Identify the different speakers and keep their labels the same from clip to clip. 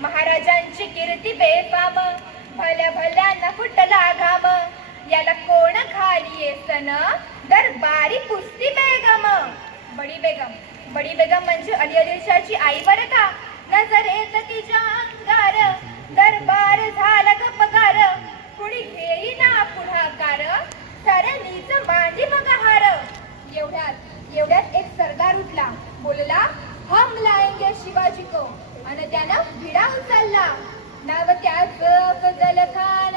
Speaker 1: महाराजांची कीर्ती बेफाम भल्या भल्यांना फुटला घाम. याला कोण खाली सन दरबारी पुस्ती बेगम. बडी बेगम बडी बेगम म्हणजे अली अलीशाची आई बरं का? नजरेत तिच्या अंगार. दरबार झाला ग पगार घेई ना पुढाकार. सरणीच मांडी मग हार एवढ्यात एवढ्यात एक सरदार उठला. बोलला हम लाएंगे शिवाजी को. त्यानं भिडा उचलला नाव त्याचं फजल खान.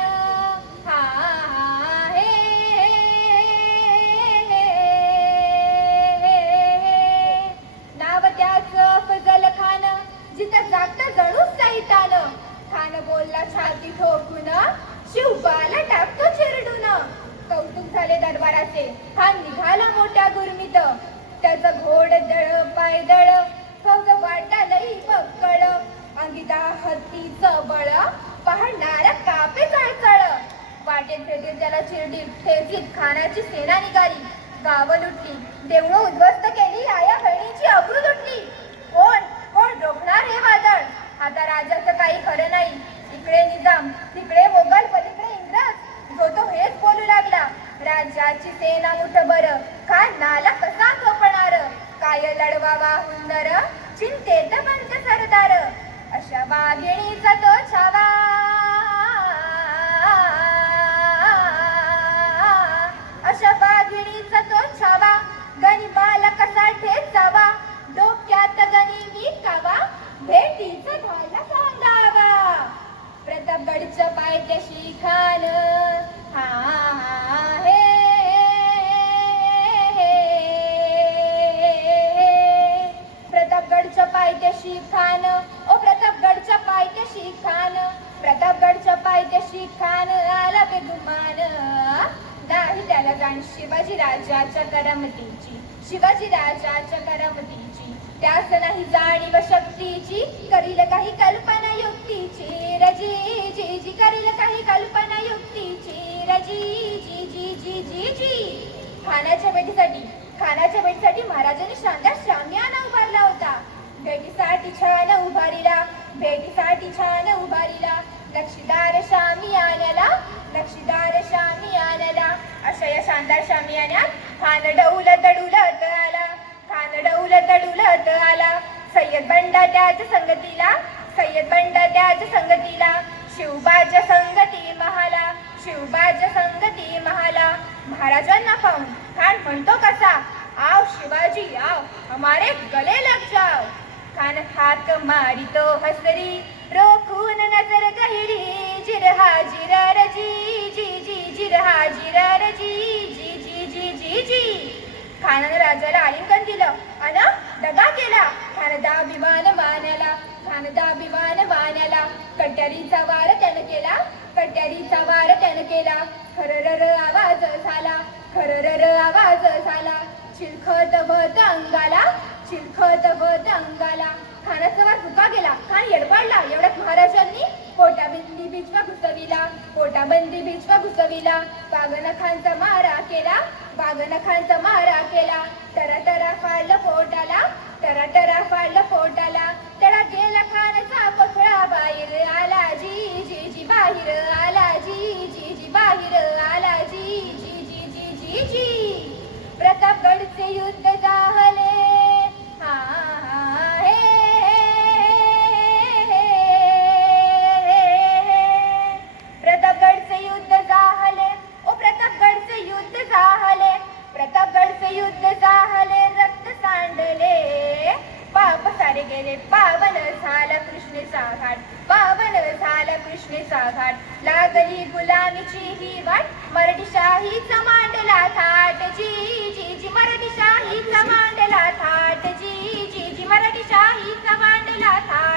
Speaker 1: हा हे, नाव त्याचं फजल खान. जिथं जागत जणू सैतान खान बोलला छाती ठोकून शिवबाला टाकतो चिरडून. कौतुक झाले दरबाराचे. खान निघाला मोठ्या गुरमीत त्याचं घोड दळ पायदळ हत्तीचं बळ पाहणारा कापे चळचळ वाटेत भेटेत त्याला चिरडील ठेचीत खानाची सेना निघाली. गावं लुटली देवळं उद्ध्वस्त केली आया बहिणीची अब्रू तुटली. कोण कोण रोखणार हे वादळ आता राजाचं काही खरं नाही. इकडे निजाम तिकडे मोगल पलीकडे इंग्रज. जो तो हेच बोलू लागला राज्याची सेना मुठभर खानाला कसा झोपणार काय लढवावा हुंदर? चिंतेत वाघिणीचा तो छावा. वैद्यशी खान आला बेगुमान नाही त्याला शिवाजी राजाच्या करामतीची. शिवाजी राजाच्या करामतीची. त्यास नाही जाणीव शक्तीची. करील काही कल्पना युक्तीची. रजी जी जी करील काही कल्पना युक्तीची. रजी जी जी जी जी. जी खानाच्या भेटीसाठी खानाच्या भेटीसाठी महाराजांनी शानदार शाम्याना उभारला होता. भेटीसाठी छान उभारीला. भेटीसाठी छान उभारीला. लक्षीदार शामियानाला लक्षीदार शामियानाला अशा या शानदार शामी आण्यात खानडौल तडुलत आला खानडौल तडुलत आला सय्यद बंडा त्याच संगतीला सय्यद बंडा त्याच संगतीला शिवबाच्या संगती महाला शिवबाच्या संगती महाला. महाराजांना पाहून खान म्हणतो कसा आव शिवाजी आव हमारे गले लग जाओ. खान हाक मारितो हसरी रोखून नजर गहिरी जिर हाजिर रजी जी जी जिर हाजिर रजी जी जी जी जी जी. खानानं राजाला आलिंगन दिलं अन दगा केला. खानदा अभिमान मानाला खानदा अभिमान मानाला कट्यारीचा वार त्यानं केला कट्यारीचा वार त्यानं केला. खररर आवाज झाला खररर आवाज झाला. चिलखत भत अंगाला चिलखत भत अंगाला. खानाचा भुका गेला खान येडपाडला. एवढ्यात महाराजांनी पोटाबंदी भिजवा घुसविला पोटाबंदी भिजवा घुसविला. बागन खानचा मारा केला बागन खानचा मारा केला. तरा तरा फाडलं पोटाला तरा तरा फाडलं पोटाला. तडा गेला खानचा युद्ध जाहले रक्त सांडले. पाप सारे गेले पावन झाला कृष्णेचा घाट. पावन झाला कृष्णेचा घाट. लागली गुलामीची ही वाट मराठी शाहीचा मांडला थाट. जी जी जी मराठी शाहीचा मांडला थाट. जी जी जी मराठी शाहीचा मांडला थाट.